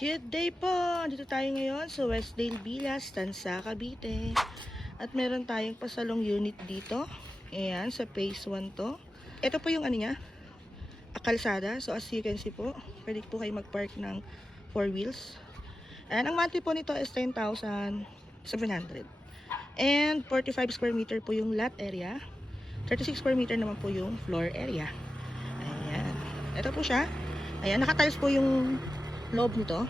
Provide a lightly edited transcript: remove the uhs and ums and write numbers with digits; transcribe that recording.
Good day po! Dito tayo ngayon sa Westdale Villas, Tansa, Cavite. At meron tayong pasalong unit dito. Ayan, sa phase 1 to. Ito po yung ano niya, kalsada. So as you can see po, pwede po kayo mag-park ng 4 wheels. And ang monthly po nito is 10,700. And 45 square meter po yung lot area. 36 square meter naman po yung floor area. Ayan. Ito po siya. Ayan, nakatiles po yung loob nito.